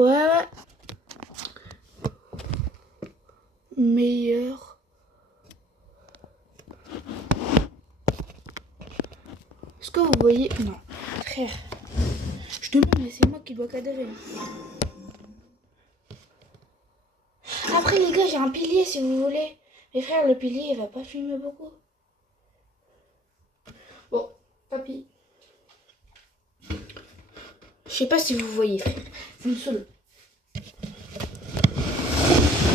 Ouais. Meilleur. Est-ce que vous voyez... Non, frère. Je demande, mais c'est moi qui dois cadrer. Après, les gars, j'ai un pilier si vous voulez. Mais frère, le pilier, il va pas filmer beaucoup. Bon, papy. Je sais pas si vous voyez, frère. Ça me saoule.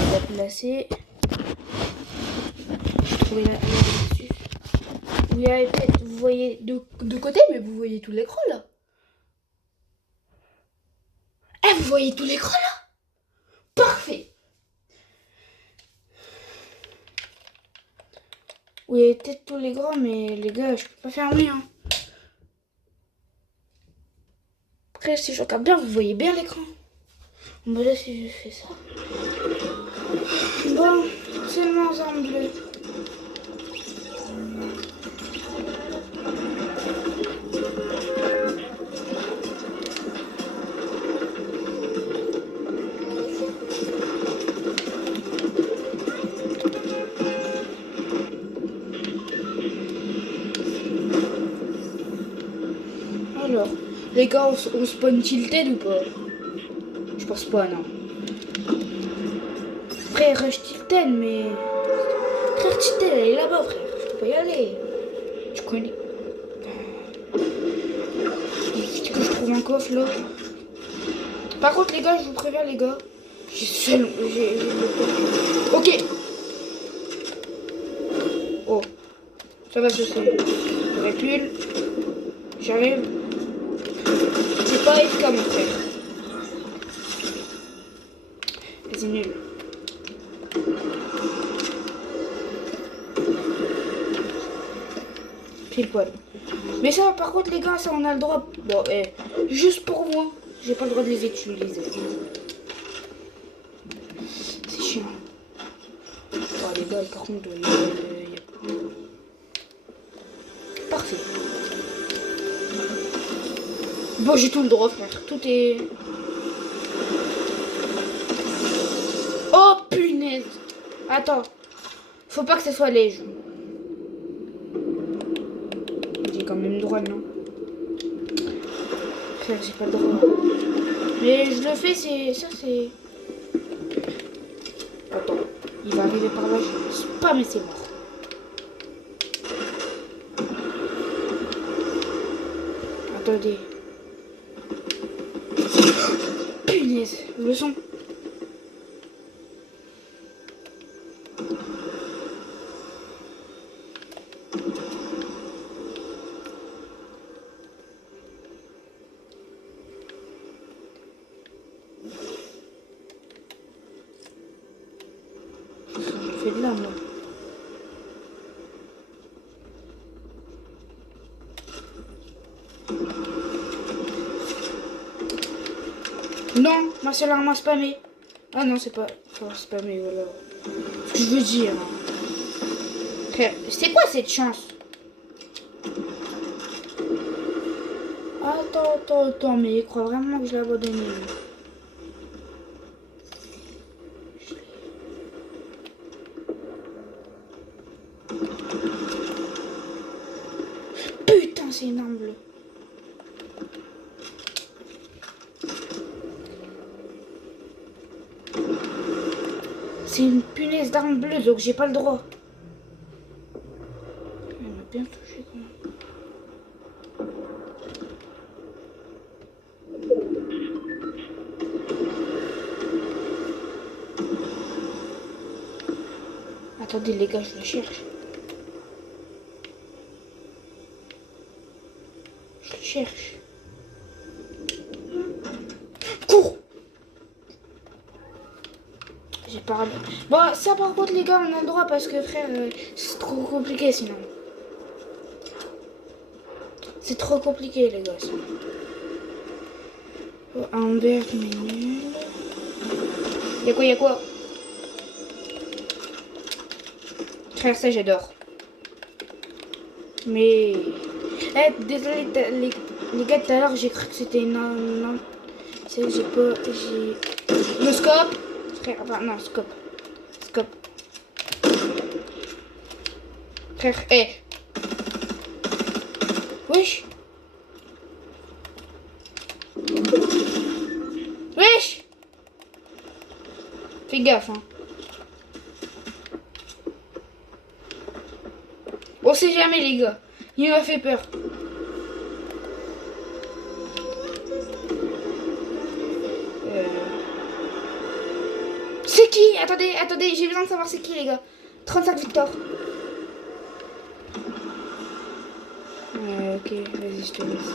On va placer. J'ai trouvé la dessus. Vous voyez de côté, mais vous voyez tout l'écran là. Eh, vous voyez tout l'écran là. Parfait. Vous voyez peut-être tous les grands, mais les gars, je peux pas fermer. Hein. Après, si je regarde bien, vous voyez bien l'écran. Bon, là, si je fais ça. Bon, seulement en bleu. Alors, les gars, on spawn tilted ou pas? Je pense pas, non. Frère, rush tilted, mais... Frère, tilted, elle est là-bas, frère. Je peux pas y aller. Tu connais. Vite que je trouve un coffre, là. Par contre, les gars, je vous préviens, les gars. J'ai Ok. Oh. Ça va se faire. Je recule. J'arrive. C'est pas efficace, mon frère. C'est nul. Pile poil. Mais ça, par contre, les gars, ça, on a le droit. Bon, juste pour moi, j'ai pas le droit de les utiliser. C'est chiant. Oh, les gars, par contre, il y a... Parfait. Bon, j'ai tout le droit, frère. Tout est... Oh, punaise. Attends. Faut pas que ce soit léger. J'ai quand même le droit, non? Frère, j'ai pas le droit. Mais je le fais, c'est... Ça, c'est... Attends. Il va arriver par là, je sais pas, mais c'est mort. Attendez. Punaise, le son. Je fais de là, moi. Non, ma seule arme a spammé. Ah non, c'est pas... Enfin, spammé, voilà. Ce que je veux dire. C'est quoi cette chance? Attends, mais il croit vraiment que je l'ai abandonné. Putain, c'est une arme bleue. C'est une punaise d'arme bleue, donc j'ai pas le droit. Elle m'a bien touché quand même. Attendez les gars, je le cherche. Je le cherche. Cours! J'ai parlé. Bon, ça par contre les gars, on a le droit parce que frère, c'est trop compliqué sinon. C'est trop compliqué les gars. Oh, un vert mais nul. Y'a quoi? Frère, ça j'adore. Mais... désolé les gars, tout à l'heure j'ai cru que c'était une C'est que j'ai pas... J'ai... Le scope. Frère, enfin non, scope. Scope. Frère, hé. Wesh. Wesh. Fais gaffe, hein. On sait jamais, les gars. Il m'a fait peur. C'est qui? Attendez, j'ai besoin de savoir c'est qui, les gars. 35 Victor. Ok, vas-y, je te laisse.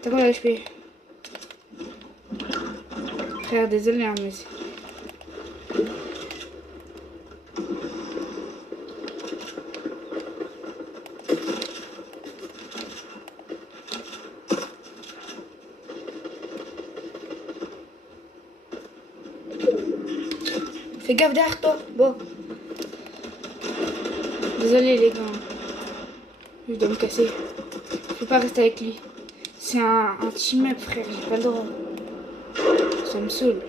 T'as combien d'HP? Frère, désolé, hein, mais c'est... Fais gaffe derrière toi. Bon. Désolé les gars. Je dois me casser. Je peux pas rester avec lui. C'est un team-up, frère. J'ai pas le droit. Ça me saoule.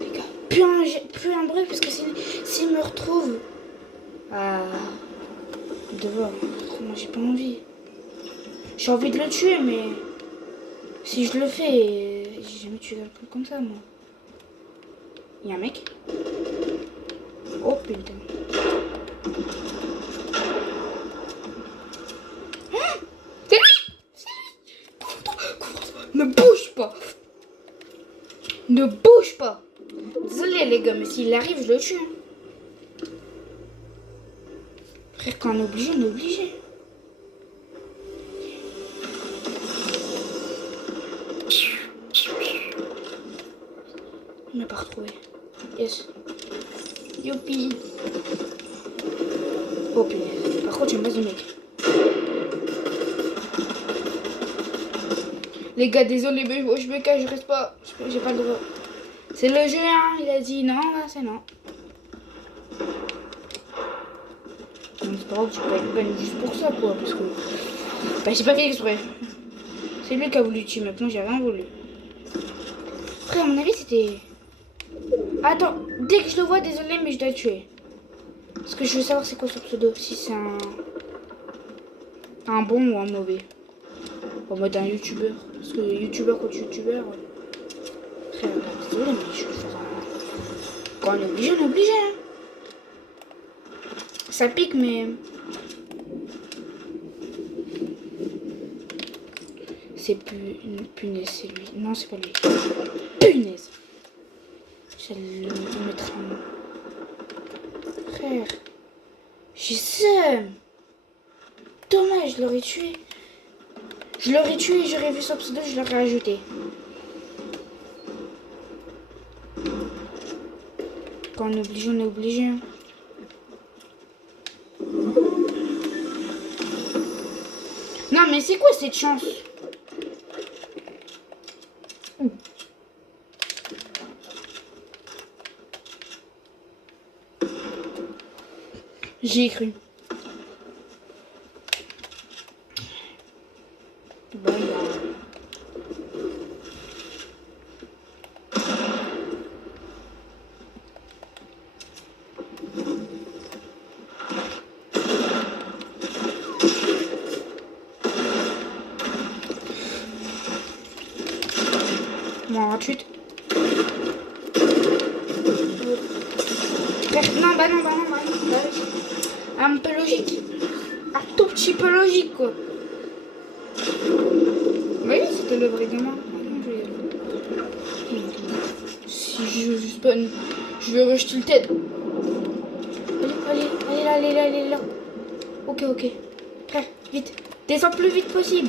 Les gars, plus un bruit parce que s'il me retrouve... Ah... Devant. Moi j'ai pas envie. J'ai envie de le tuer mais... Si je le fais, j'ai jamais tué quelqu'un comme ça, moi. Il y a un mec. Oh putain. C'est lui. Ne bouge pas. Ne bouge pas. Désolé les gars, mais s'il arrive, je le tue. Frère, quand on est obligé, on est obligé. Il m'a pas retrouvé. Yes. Youpi. Oh punaise. Par contre, j'ai une base de mec. Les gars, désolé, mais je me cache, je reste pas. J'ai pas le droit. C'est le jeu, hein. Il a dit non, là, c'est non. C'est pas grave, tu peux être ban juste pour ça, quoi. Parce que. Bah, j'ai pas fait exprès. C'est lui qui a voulu tuer, maintenant j'ai rien voulu. Après, à mon avis, c'était. Attends, dès que je le vois, désolé, mais je dois le tuer. Parce que je veux savoir c'est quoi son pseudo. Si c'est un bon ou un mauvais. En mode un youtubeur. Parce que youtubeur contre youtubeur. Frère, désolé, mais je veux faire un. Quand on est obligé, on est obligé. Hein. Ça pique, mais. C'est une punaise, c'est lui. Non, c'est pas lui. Punaise. Je vais le mettre en. Frère. J'ai seum. Dommage, je l'aurais tué. Je l'aurais tué, j'aurais vu son pseudo, je l'aurais ajouté. Quand on est obligé, on est obligé. Hein. Non, mais c'est quoi cette chance? J'y ai cru. Bon, bon, gratuite. Non, bah non. Un peu logique. Un tout petit peu logique, quoi. Oui, c'était le vrai gamin. Si je spawn, je vais rejeter le tête. Allez là. Ok. Frère, vite. Descends le plus vite possible.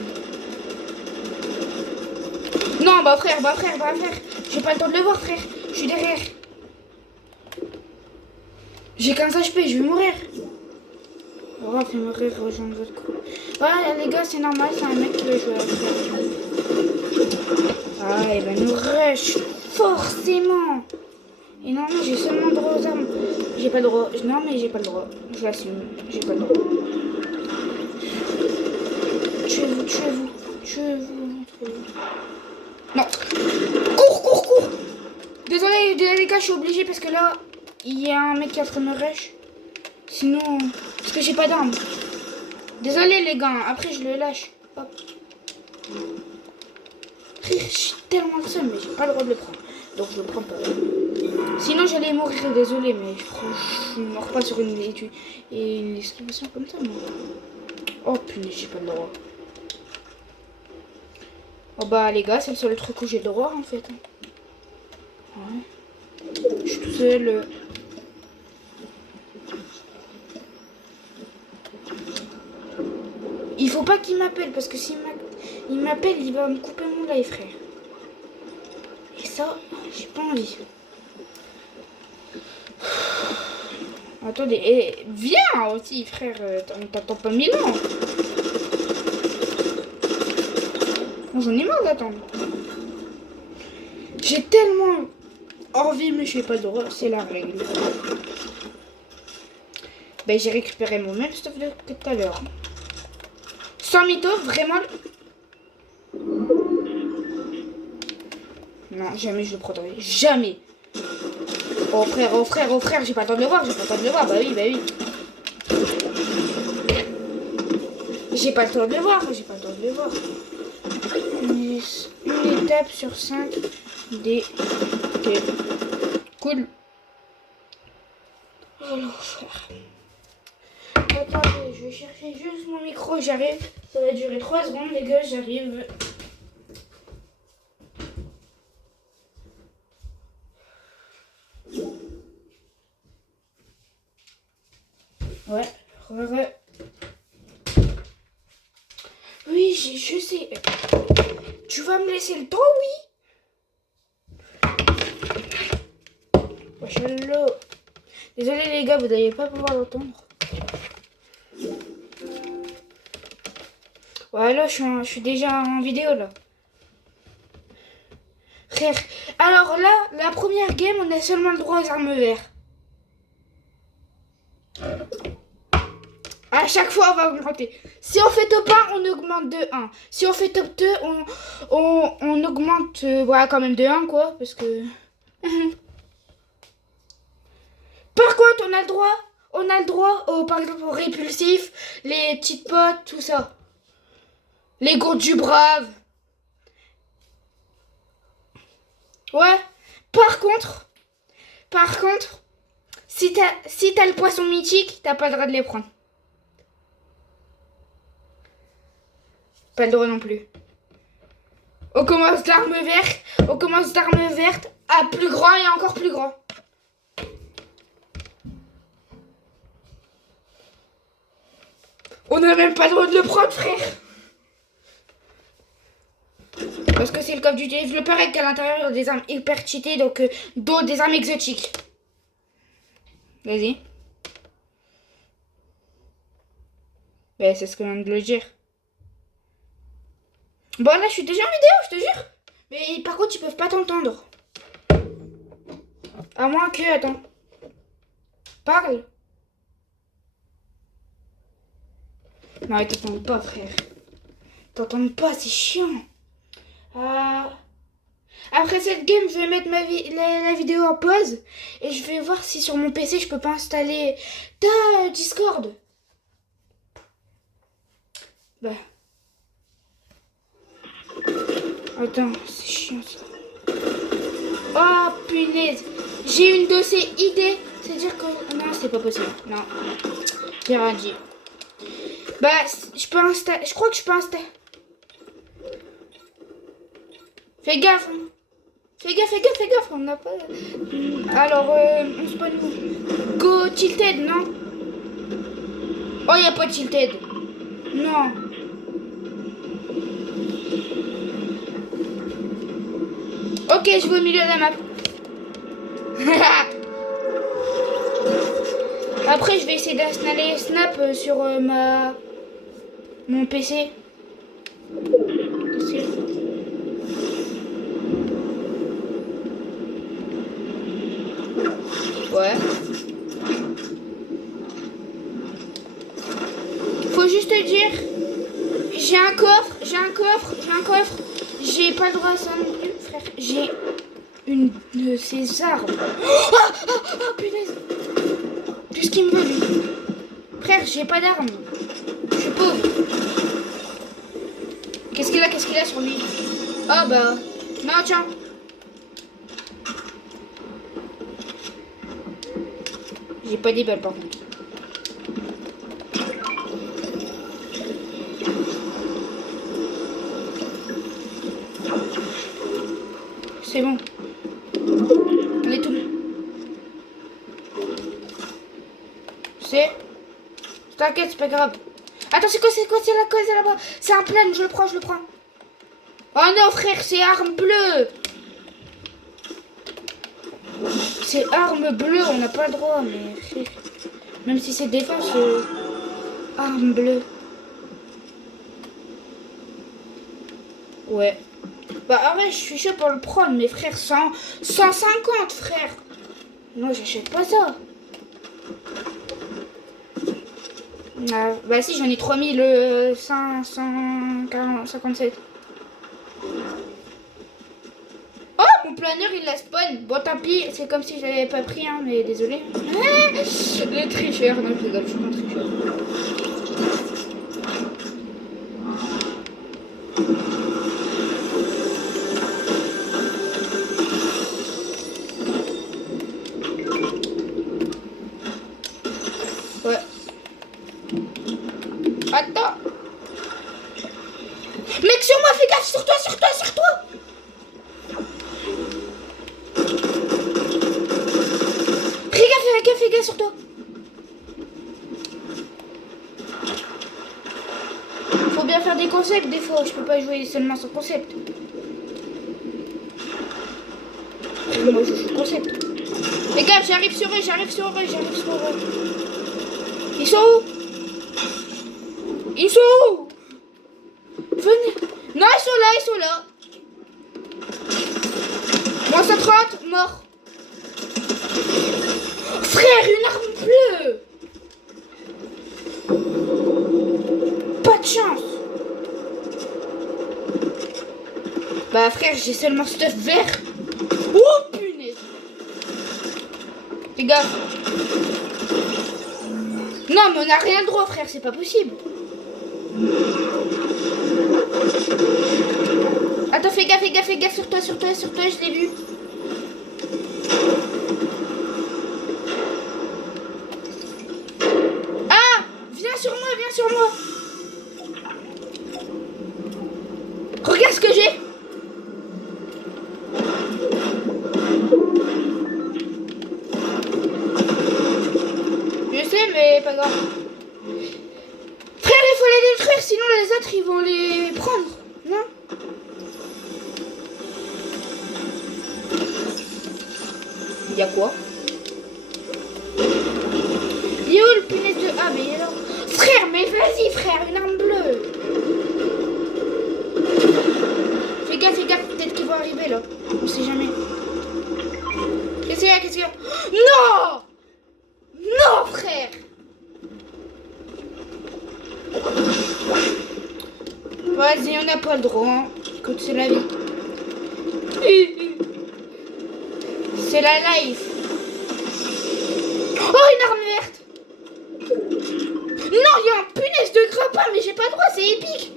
Non, bah frère. J'ai pas le temps de le voir, frère. Je suis derrière. J'ai 15 HP, je vais mourir. Oh, fais mourir, rejoindre votre crew. Voilà, les gars, c'est normal, c'est un mec qui va jouer à ça. Ah, il va nous rush. Forcément. Et non, j'ai seulement droit aux armes. J'ai pas le droit. Non, mais j'ai pas le droit. Je l'assume. J'ai pas le droit. Tuez-vous. Tuez-vous entre vous. Non. Cours. Désolé les gars, je suis obligé parce que là, il y a un mec qui est en train de me rush. Sinon, parce que j'ai pas d'armes. Désolé les gars, après je le lâche. Hop. Je suis tellement le seul, mais j'ai pas le droit de le prendre. Donc je le prends pas. Sinon j'allais mourir, désolé, mais je meurs pas sur une étude et une exclamation comme ça, moi. Oh punaise, j'ai pas le droit. Oh bah les gars, c'est le seul truc où j'ai le droit en fait. Ouais. Je suis tout seul. Il faut pas qu'il m'appelle parce que s'il m'appelle, il va me couper mon live, frère. Et ça, j'ai pas envie. Attendez, viens aussi, frère. On t'attend pas 1000 ans. Bon, j'en ai marre d'attendre. J'ai tellement envie, mais je fais pas le droit. C'est la règle. Ben, j'ai récupéré mon même stuff que tout à l'heure. Sans mytho, vraiment. Non, jamais je le prendrai. Jamais. Oh frère, j'ai pas le temps de le voir, Bah oui. J'ai pas le temps de le voir. Une étape sur 5 des... Cool. Alors, frère. Attendez, je vais chercher juste mon micro, j'arrive. Ça va durer 3 secondes, les gars, j'arrive. Ouais, Oui, je sais. Tu vas me laisser le temps, oui? Machallah. Désolé les gars, vous n'allez pas pouvoir l'entendre. Voilà, je suis déjà en vidéo là. Frère, alors là, la première game, on a seulement le droit aux armes vertes. À chaque fois, on va augmenter. Si on fait top 1, on augmente de 1. Si on fait top 2, on augmente voilà, quand même de 1, quoi. Parce que... Par contre, on a le droit par exemple, aux répulsifs, les petites potes, tout ça. Les gourdes du brave. Ouais. Par contre, si t'as le poisson mythique, t'as pas le droit de les prendre. Pas le droit non plus. On commence d'armes vertes à plus grand et encore plus grand. On n'a même pas le droit de le prendre, frère. Parce que c'est le Call of Duty développeur et qu'à l'intérieur, il y a des armes hyper cheatées, donc d'autres des armes exotiques. Vas-y. Ben, c'est ce que je viens de le dire. Bon, là, je suis déjà en vidéo, je te jure. Mais par contre, ils peuvent pas t'entendre. À moins que... Attends. Parle. Non, ils t'entendent pas, frère. Ils t'entendent pas, c'est chiant. Après cette game, je vais mettre la vidéo en pause. Et je vais voir si sur mon PC, je peux pas installer ta Discord. Bah... Attends, c'est chiant ça. Oh punaise. J'ai une de ces idées. C'est-à-dire que... Non, c'est pas possible. Non. J'ai rien dit. Bah, je peux installer... Je crois que je peux installer... Fais gaffe. Hein. Fais gaffe. On n'a pas... Alors, on spawn où? Go tilted, non? Oh, il n'y a pas de tilted. Non. Ok, je vais au milieu de la map. Après, je vais essayer d'installer Snap sur mon PC. Ouais. Faut juste dire, j'ai un coffre j'ai un coffre, J'ai pas le droit à ça non plus, frère. J'ai une de ces armes. Oh, punaise. Tout ce qu'il me veut, lui. Frère, j'ai pas d'armes. Je suis pauvre. Qu'est-ce qu'il a sur lui? Oh bah... Non, tiens. J'ai pas des balles, par contre. C'est bon. On est tout. T'inquiète, c'est pas grave. Attends, c'est quoi là-bas? C'est un plan, je le prends. Oh non, frère, c'est arme bleue. C'est arme bleue, on n'a pas le droit, mais frère. Même si c'est défense, arme bleue. Ouais. Bah arrête, je suis chaud pour le prendre, mais frère, 150, frère. Non, j'achète pas ça. Ah, bah si, j'en ai 3557. Oh, mon planeur, il la spawn. Bon, tant pis, c'est comme si je l'avais pas pris, hein, mais désolé. Le tricheur, non, je rigole, je suis pas un tricheur. Ouais. Attends. Mec, sur moi, fais gaffe, sur toi. Fais gaffe sur toi. Faut bien faire des concepts des fois, je peux pas jouer seulement sans concept. Moi je joue concept. Les gars, j'arrive sur eux. Ils sont où? Venez. Non, ils sont là. Moi, 130, mort. Frère, une arme bleue. Pas de chance. Bah frère, j'ai seulement stuff vert. Oh punaise. Fais gaffe. Non mais on n'a rien le droit frère, c'est pas possible. Attends, fais gaffe sur toi, je l'ai vu. Ah, viens sur moi. Regarde ce que j'ai. Je sais, mais pas grave. Frère, il faut les détruire, sinon les autres ils vont les prendre. Non? Il y a quoi? Il est où le punaise de... Ah, mais il est là. Frère, mais vas-y, frère, une arme bleue. Fais gaffe, peut-être qu'ils vont arriver là. On sait jamais. Qu'est-ce qu'il y a? Non! Non, frère! Vas-y, on n'a pas le droit. Hein. Écoute, c'est la vie. C'est la life. Oh, une arme verte. Non, il y a un punaise de grappin, mais j'ai pas le droit, c'est épique.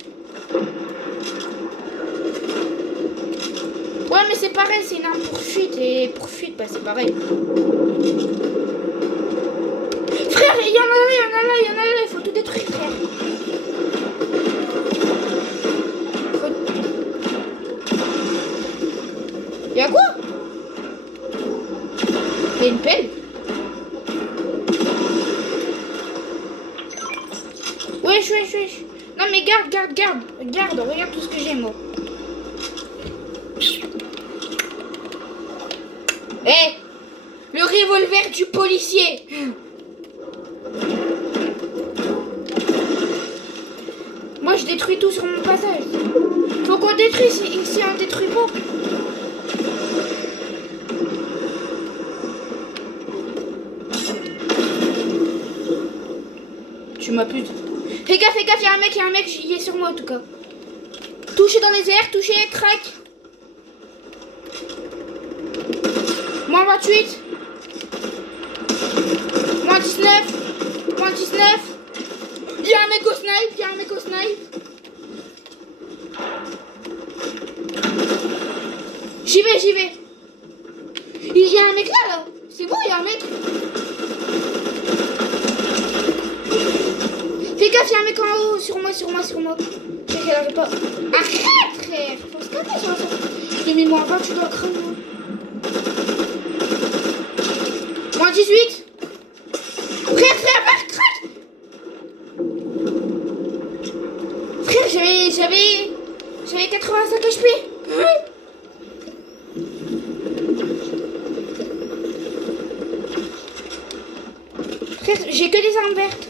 Ouais, mais c'est pareil, c'est une arme pour fuite. Et pour fuite, bah c'est pareil. Frère, il y en a là, il faut tout détruire, frère. Il y a quoi? Il y a une pelle. Wesh. Non mais garde, regarde tout ce que j'ai moi. Le revolver du policier. Moi je détruis tout sur mon passage. Faut qu'on détruise si on détruit pas. Tu m'as plus. Fais gaffe, il y a un mec, il est sur moi en tout cas. Touchez dans les airs, touchez, crac. Moins 28. Moins 19. Moins 19. Il y a un mec au snipe, il y a un mec au snipe. J'y vais, j'y vais. Il y a un mec là, là. C'est bon, il y a un mec. Fais gaffe, il y a un mec en haut. Sur moi, sur moi, sur moi. Check, elle arrive pas. Arrête, frère. Faut se calmer sur la sortie. J'ai mis moins 20, tu dois cramer. Moins 18. Frère, craque. Frère, j'avais 85 HP. Frère, j'ai que des armes vertes.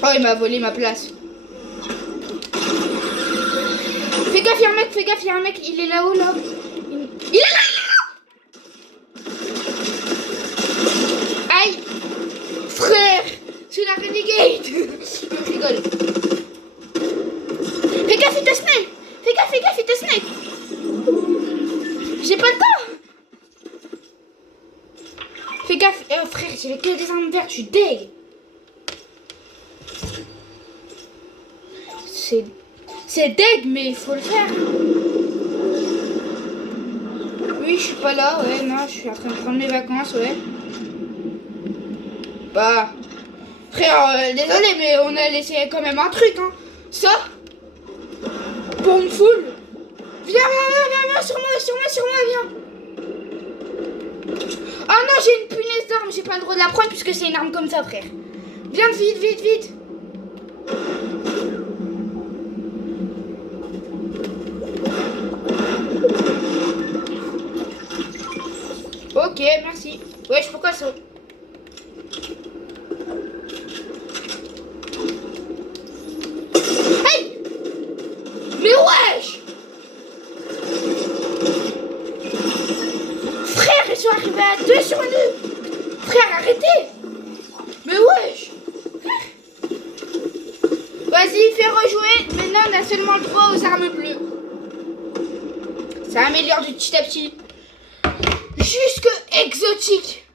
Oh, il m'a volé ma place. Fais gaffe, il y a un mec, fais gaffe, il y a un mec, il est là-haut, là. Il est là, Aïe. Frère, c'est la renegade. Je rigole. Fais gaffe, il te snipe. Fais gaffe, il te snipe. J'ai pas le temps. Fais gaffe, frère, j'ai que des armes vertes, je suis deg. C'est deg, mais il faut le faire. Oui, je suis pas là, ouais, non, je suis en train de prendre mes vacances, ouais. Bah, frère, désolé, mais on a laissé quand même un truc, hein. Ça, bombe full. Viens, sur moi, viens. Ah non, j'ai une punaise d'arme, j'ai pas le droit de la prendre puisque c'est une arme comme ça, frère. Viens, vite. Ok, merci. Wesh, pourquoi ça? Hey! Mais wesh! Frère, ils sont arrivés à 2 sur 2. Frère, arrêtez! Mais wesh! Vas-y, fais rejouer. Maintenant, on a seulement le droit aux armes bleues. Ça améliore du petit à petit. Jusque exotique.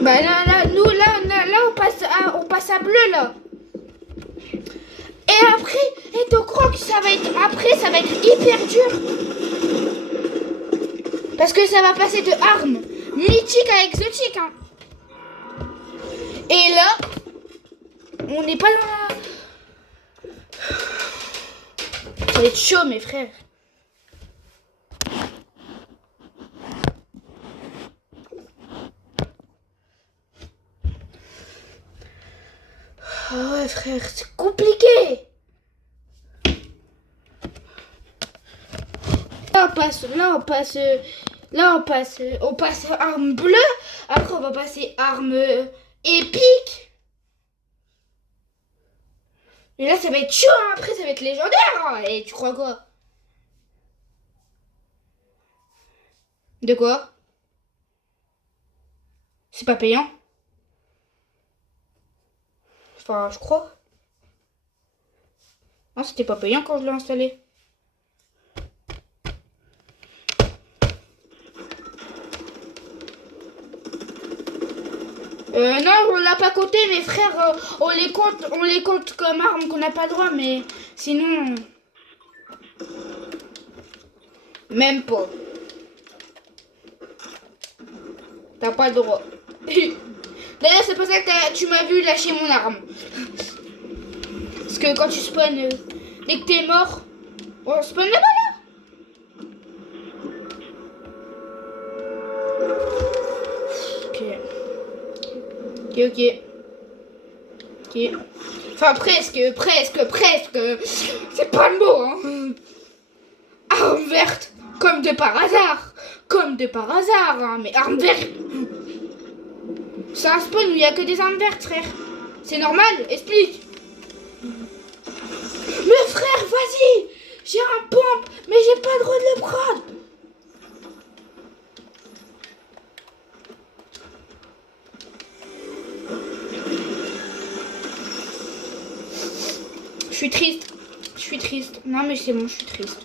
Bah là, nous, là, on passe à bleu, là. Et après, et tu crois que ça va être hyper dur. Parce que ça va passer de armes mythiques à exotiques, hein. Et là, on n'est pas dans la... Ça va être chaud, mes frères. Ah ouais, frère, c'est compliqué. On passe arme bleue. Après, on va passer arme épique. Et là, ça va être chaud, hein. Après, ça va être légendaire, hein. Et tu crois quoi? De quoi? C'est pas payant? Enfin, je crois. Non, c'était pas payant quand je l'ai installé. Non, on l'a pas compté, mes frères, on les compte comme armes qu'on n'a pas le droit, mais sinon... Même pas. T'as pas le droit. D'ailleurs, c'est pour ça que tu m'as vu lâcher mon arme. Parce que quand tu spawns, dès que t'es mort, on spawn là-bas, là. Ok. Enfin, presque. C'est pas le mot, hein. Arme verte, comme de par hasard. de par hasard, hein, mais arme verte. C'est un spawn où il n'y a que des armes vertes, frère. C'est normal, explique. Mais frère, vas-y. J'ai un pompe, mais j'ai pas le droit de le prendre. Je suis triste. Je suis triste. Non mais c'est bon, je suis triste.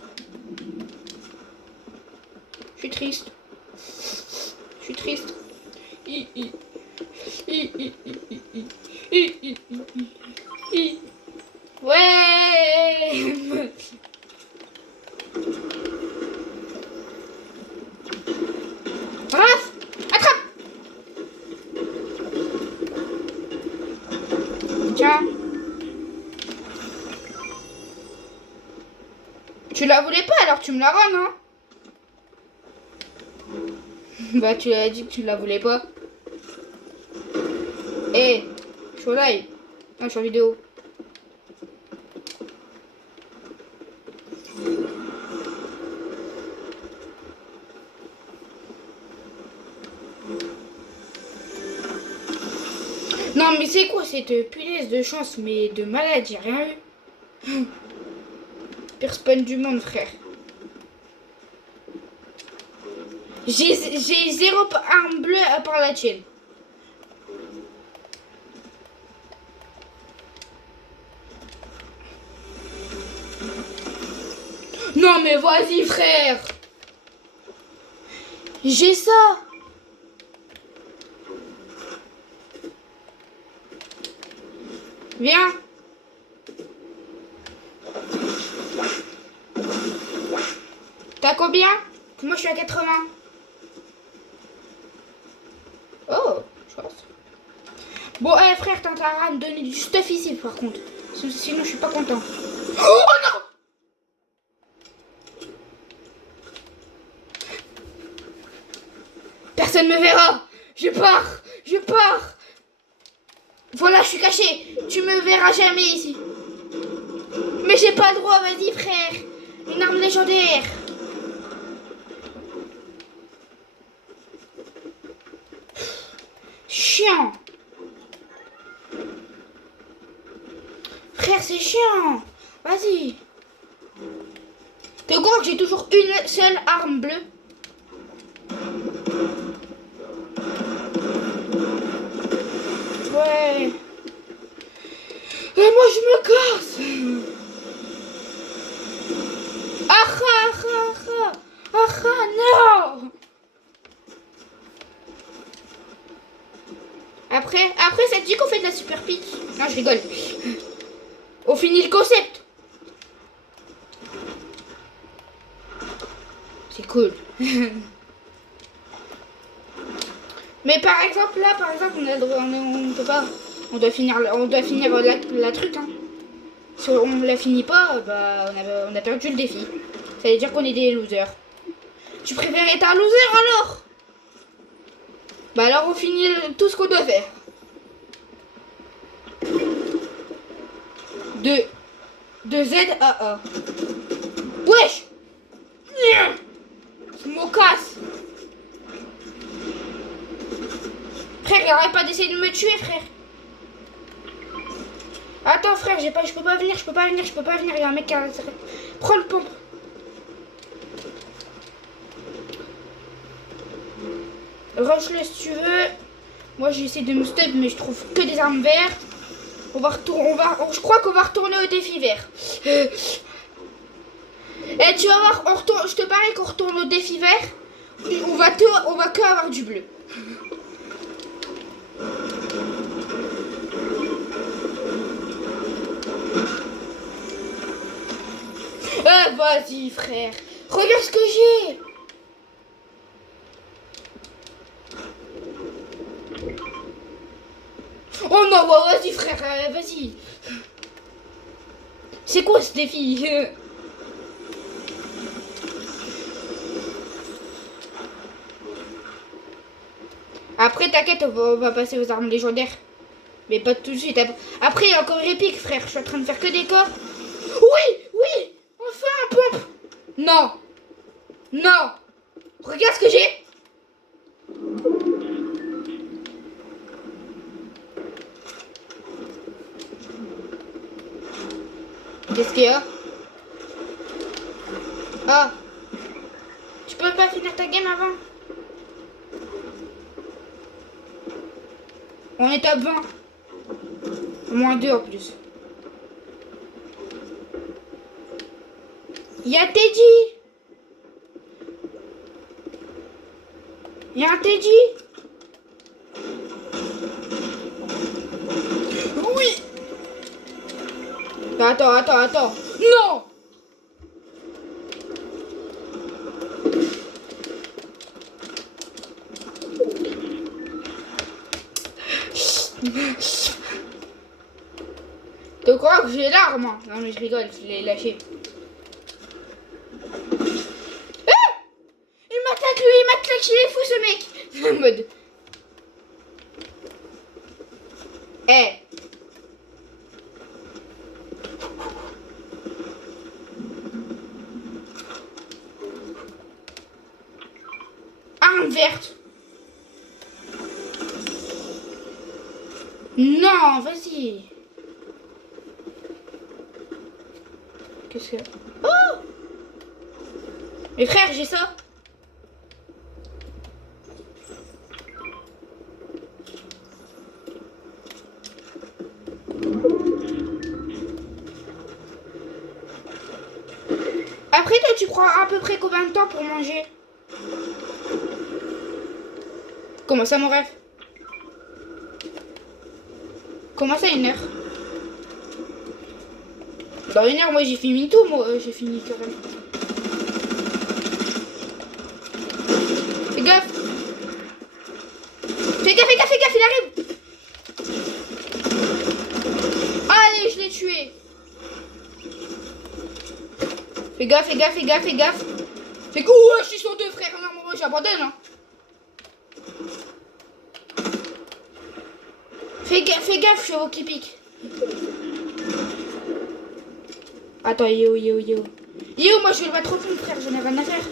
Je suis triste. Je suis triste. Ouais. Raph, attrape. Tiens. Tu la voulais pas, alors tu me la rends, hein? Bah, tu l'as dit que tu la voulais pas. Eh, je suis au live. Non, je suis en vidéo. Non, mais c'est quoi cette punaise de chance, mais de malade, j'ai rien eu. Pire spawn du monde, frère. J'ai 0 arme bleue à part la tienne. Non mais vas-y frère. J'ai ça. Viens. T'as combien? Moi je suis à 80. Oh, chance. Bon, frère, t'as intérêt à me donner du stuff ici par contre. Sinon je suis pas content. Oh non! Personne me verra. Je pars. Je pars. Voilà, je suis caché. Tu me verras jamais ici. Mais j'ai pas le droit, vas-y frère. Une arme légendaire. Chiant. Frère, c'est chiant. Vas-y. T'es au courant que j'ai toujours une seule arme bleue? Ouais. Et moi je me casse. Non. Après ça te dit qu'on fait de la super pitch? Non, je rigole. On finit le concept. C'est cool. Mais par exemple là, on a le droit, on peut pas. On doit finir la truc. Hein. Si on la finit pas, bah on a perdu le défi. Ça veut dire qu'on est des losers. Tu préfères être un loser alors? Bah alors on finit tout ce qu'on doit faire. De Z à A. Wesh! Je me casse. Frère, il arrête pas d'essayer de me tuer, frère. Attends, frère, je peux pas venir. Il y a un mec qui a... Prends le pompe. Rush-le si tu veux. Moi, j'essaie de me stub, mais je trouve que des armes vertes. Je crois qu'on va retourner au défi vert. Et tu vas voir, je te parie qu'on retourne au défi vert. On va que avoir du bleu. Vas-y, frère. Regarde ce que j'ai. Oh non, vas-y, frère. Vas-y. C'est quoi ce défi? Après, t'inquiète, on va passer aux armes légendaires. Mais pas tout de suite. Après, il y a encore épique, frère. Je suis en train de faire que des corps. Oui. Enfin un pompe. Non. Regarde ce que j'ai. Qu'est-ce qu'il y a? Ah. Tu peux pas finir ta game avant? On est top 20. Moins 2 en plus. Il y a Teddy. Il y a un Teddy. Oui. Attends. Non. Tu crois que j'ai l'arme? Non mais je rigole, je l'ai lâché. Ah, il m'attaque lui, il m'attaque, il est fou ce mec. En mode... Eh. Arme verte. Non, vas-y. Qu'est-ce que... Oh! Mais frère, j'ai ça. Après, toi, tu prends à peu près combien de temps pour manger? Comment ça, mon rêve? Comment ça, 1 heure? Dans 1 heure, moi, j'ai fini tout, moi. J'ai fini carrément. Fais gaffe. Fais gaffe, il arrive. Allez, je l'ai tué. Fais gaffe. Fais que... Ouais, je suis sur 2, frère. Non, moi, j'abandonne, hein. Fais gaffe, je suis au qui pique. Attends, yo. Yo, moi, je vais le battre au fond, frère. J'en ai rien à faire.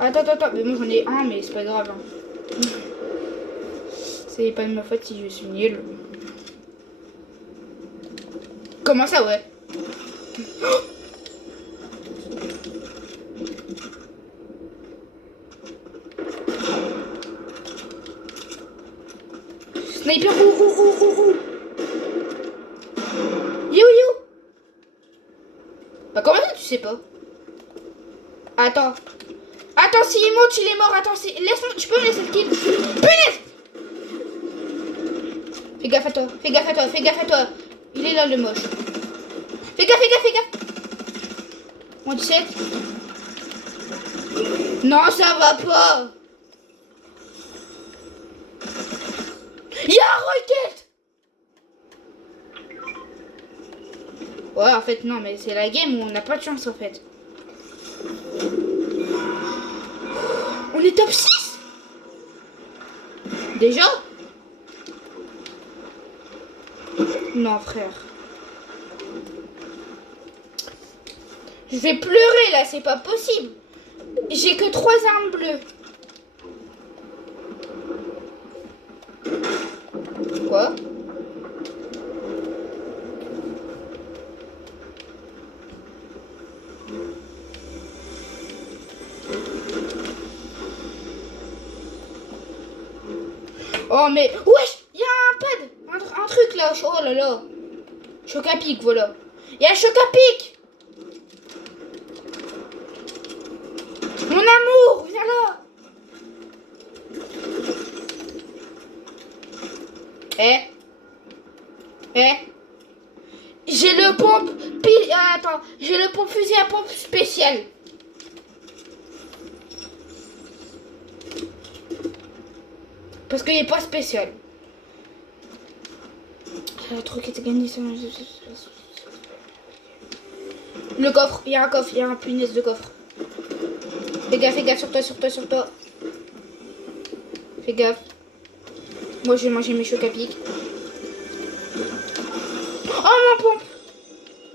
Attends. Mais moi, j'en ai un, mais c'est pas grave, hein. C'est pas de ma faute si je suis nul. Comment ça, ouais? Sniper, où? Yo. Bah comment ça tu sais pas? Attends, s'il monte, il est mort. Attends, laisse-moi, tu peux me laisser le kill? Punaise! Fais gaffe à toi. Il est là le moche. Fais gaffe. Moins 17. Non, ça va pas. Il y a un rocket. Ouais, en fait, non, mais c'est la game où on n'a pas de chance, en fait. On est top 6 déjà? Non, frère. Je vais pleurer, là, c'est pas possible. J'ai que 3 armes bleues. Quoi? Oh mais... Wesh, il y a un pad, un truc là. Oh là là. Choc à pic, voilà. Il y a un choc à pic. Mon amour, viens là. J'ai le pompe... Attends, j'ai le pompe fusil à pompe spécial. Parce qu'il n'est pas spécial. Le truc était gagné. Le coffre, il y a un coffre, il y a un punaise de coffre. Fais gaffe sur toi. Fais gaffe. Moi je vais manger mes chocs à pic. Oh mon pompe.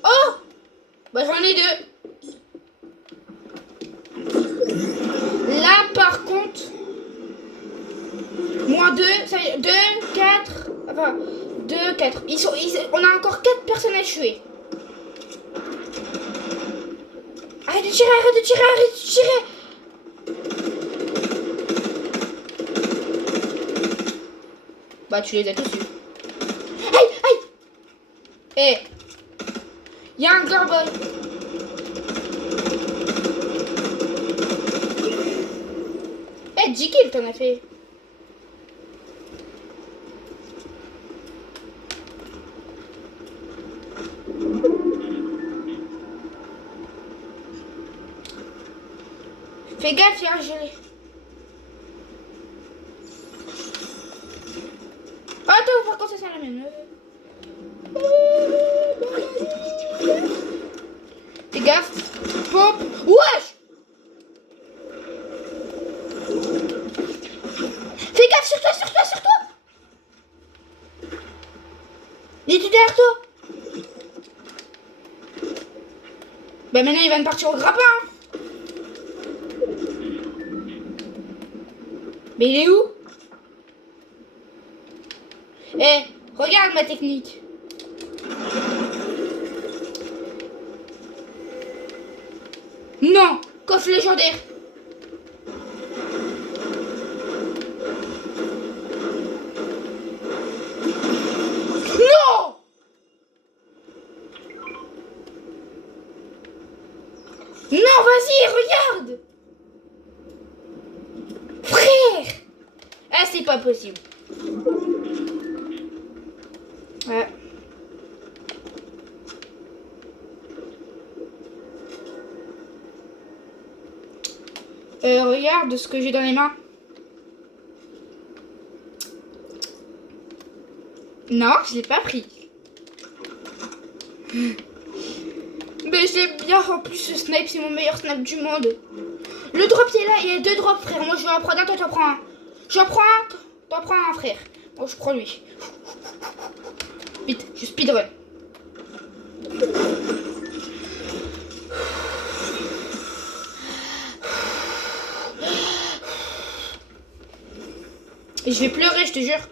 Oh. Bah j'en ai 2. Là par contre. Moins 2, ça veut dire 2, 4, enfin 2, 4. On a encore 4 personnes à tuer. Arrête de tirer, arrête de tirer, arrête de tirer. Bah tu les as tous eus. Aïe, aïe. Eh. Y'a un girlboy. Eh, 10 kills t'en as fait. Fais gaffe, y'a un gelé. Oh, attends, par contre, ça c'est la mienne. Fais gaffe. Pompe. Wesh. Fais gaffe sur toi, sur toi, sur toi. Il est derrière toi. Bah maintenant il va me partir au grappin. Hein. Mais il est où? Eh, regarde ma technique. Non, coffre légendaire. Non. Non, vas-y, regarde. Frère. Ah, c'est pas possible. Ouais. Regarde ce que j'ai dans les mains. Non, je l'ai pas pris. Mais je l'aime bien. En plus, ce snipe, c'est mon meilleur snipe du monde. Le drop, il est là. Il y a 2 drops, frère. Moi, je vais en prendre un. Toi, t'en prends un. J'en prends un. T'en prends un, frère. Moi, je prends lui. Vite, je speedrun. Et je vais pleurer, je te jure.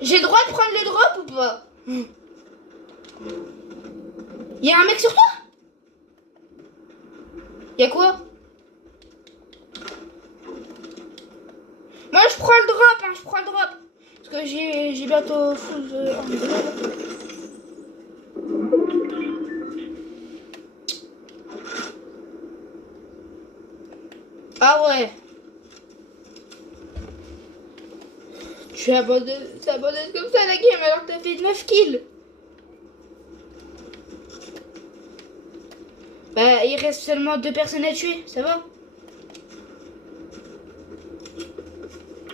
J'ai le droit de prendre le drop ou pas? Y'a un mec sur toi? Y'a quoi? Moi je prends le drop, hein, je prends le drop. Parce que j'ai bientôt full de... Ah ouais. Tu abandonnes comme ça la game alors que t'as fait 9 kills. Bah il reste seulement 2 personnes à tuer, ça va?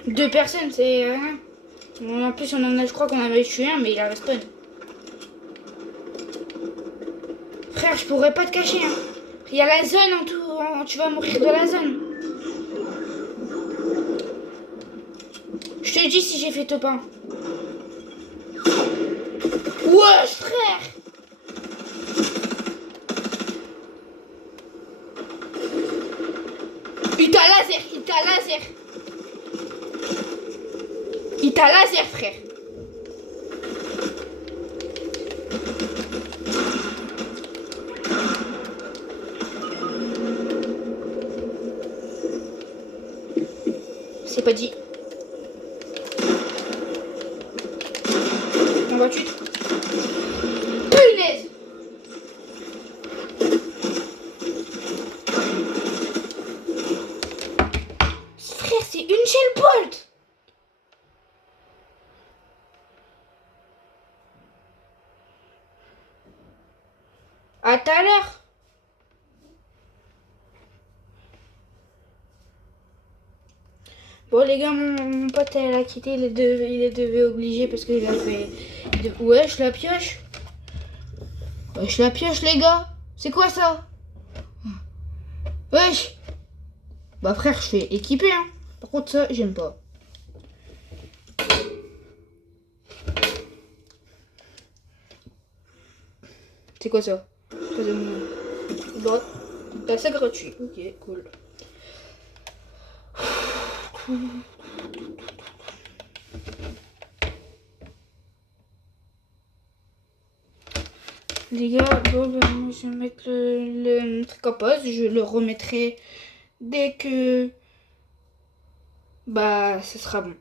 2 personnes, c'est rien. En plus on en a, je crois qu'on avait tué un mais il a respawn. Frère, je pourrais pas te cacher hein. Il y a la zone en tout, tu vas mourir de la zone. Je te dis si j'ai fait top 1. Wesh frère. Il t'a laser, il t'a laser. Il t'a laser frère. C'est pas dit. En voiture. Punaise. Frère, c'est une shell bolt. À tout à l'heure. Bon les gars, mon pote elle a quitté, il devait obliger parce qu'il a fait... Wesh la pioche. Wesh la pioche les gars. C'est quoi ça? Wesh. Bah frère, je fais équiper hein. Par contre ça, j'aime pas. C'est quoi ça? Bon, bah, c'est gratuit. Ok, cool. Les gars, bon, ben, moi, je vais mettre le truc en pause. Je le remettrai dès que... Bah, ce sera bon.